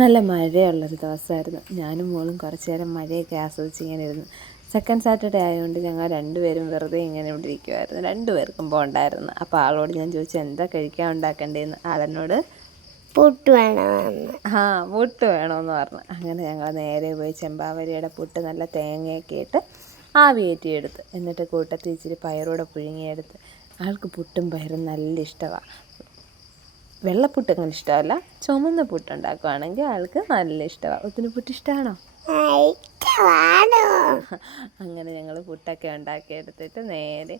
നല്ല മഴയുള്ളൊരു ദിവസമായിരുന്നു. ഞാനും മോളും കുറച്ച് നേരം മഴയൊക്കെ ആസ്വദിച്ച് ഇങ്ങനെ ഇരുന്നു. സെക്കൻഡ് സാറ്റർഡേ ആയതുകൊണ്ട് ഞങ്ങൾ രണ്ടുപേരും വെറുതെ ഇങ്ങനെ ഇവിടെ ഇരിക്കുമായിരുന്നു. രണ്ടുപേർക്കും പോകണ്ടായിരുന്നു. അപ്പോൾ ആളോട് ഞാൻ ചോദിച്ചു എന്താ കഴിക്കാൻ ഉണ്ടാക്കേണ്ടതെന്ന്. ആളെന്നോട് പുട്ട് വേണമെന്ന് പുട്ട് വേണമെന്ന് പറഞ്ഞു. അങ്ങനെ ഞങ്ങൾ നേരെ പോയി ചെമ്പാവരിയുടെ പുട്ട് നല്ല തേങ്ങയൊക്കെ ഇട്ട് ആവിയേറ്റിയെടുത്ത്, എന്നിട്ട് കൂട്ടത്തിൽ ഇച്ചിരി പയറൂടെ പുഴുങ്ങിയെടുത്ത്. ആൾക്ക് പുട്ടും പയറും നല്ല ഇഷ്ടമാണ്. വെള്ളപ്പുട്ട് അങ്ങനെ ഇഷ്ടമല്ല, ചുമന്ന പുട്ടുണ്ടാക്കുകയാണെങ്കിൽ ആൾക്ക് നല്ല ഇഷ്ടമാണ്. ഒത്തിരി പുട്ട് ഇഷ്ടമാണോ? അങ്ങനെ ഞങ്ങൾ പുട്ടൊക്കെ ഉണ്ടാക്കിയെടുത്തിട്ട് നേരെ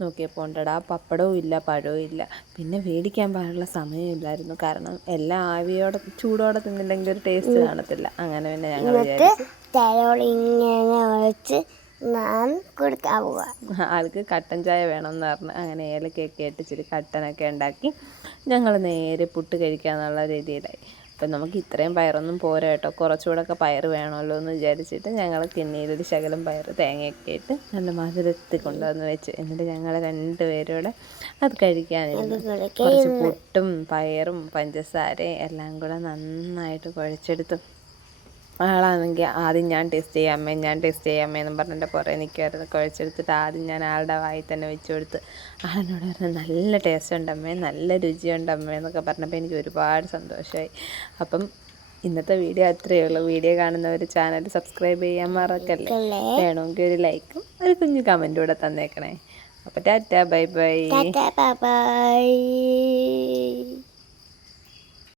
നോക്കിയപ്പോൾ ഉണ്ടടാ പപ്പടവും ഇല്ല, പഴവും ഇല്ല. പിന്നെ മേടിക്കാൻ പാടുള്ള സമയമില്ലായിരുന്നു. കാരണം എല്ലാം ആവിയോടെ ചൂടോടെ തിന്നില്ലെങ്കിൽ ഒരു ടേസ്റ്റ് കാണത്തില്ല. അങ്ങനെ പിന്നെ ഞങ്ങൾ വിചാരിച്ചു കൊടുക്കാൻ പോവാ. ആൾക്ക് കട്ടൻ ചായ വേണമെന്ന് പറഞ്ഞു. അങ്ങനെ ഏലക്കയൊക്കെ ഇട്ട് ഇച്ചിരി കട്ടനൊക്കെ ഉണ്ടാക്കി ഞങ്ങൾ നേരെ പുട്ട് കഴിക്കാമെന്നുള്ള രീതിയിലായി. അപ്പം നമുക്ക് ഇത്രയും പയറൊന്നും പോരാ കേട്ടോ, കുറച്ചുകൂടെയൊക്കെ പയർ വേണമല്ലോ എന്ന് വിചാരിച്ചിട്ട് ഞങ്ങൾ കിണ്ണിയിലൊരു ശകലം പയർ തേങ്ങയൊക്കെ ഇട്ട് നല്ല മധുരത്തിൽ കൊണ്ടുവന്ന് വെച്ച്. എന്നിട്ട് ഞങ്ങൾ രണ്ടുപേരൂടെ അത് കഴിക്കാനിരുന്നു. കുറച്ച് പുട്ടും പയറും പഞ്ചസാരയും എല്ലാം കൂടെ നന്നായിട്ട് കുഴച്ചെടുത്തു. ആളാണെങ്കിൽ ആദ്യം ഞാൻ ടേസ്റ്റ് ചെയ്യാമേ എന്നും പറഞ്ഞിട്ട് പുറകെ നിൽക്കുമായിരുന്നു. കുഴച്ചെടുത്തിട്ട് ആദ്യം ഞാൻ ആളുടെ വായിൽ തന്നെ വെച്ച് കൊടുത്ത്. ആളെന്നോട് പറഞ്ഞു നല്ല ടേസ്റ്റ് ഉണ്ടമ്മേ, നല്ല രുചിയുണ്ടമ്മേ എന്നൊക്കെ പറഞ്ഞപ്പോൾ എനിക്ക് ഒരുപാട് സന്തോഷമായി. അപ്പം ഇന്നത്തെ വീഡിയോ അത്രയേ ഉള്ളൂ. വീഡിയോ കാണുന്നവർ ചാനൽ സബ്സ്ക്രൈബ് ചെയ്യാൻ മറക്കല്ലേ. വേണമെങ്കിൽ ഒരു ലൈക്കും ഒരു കുഞ്ഞു കമൻറ്റും കൂടെ തന്നേക്കണേ. അപ്പോൾ ടാറ്റാ ബൈ ബൈ.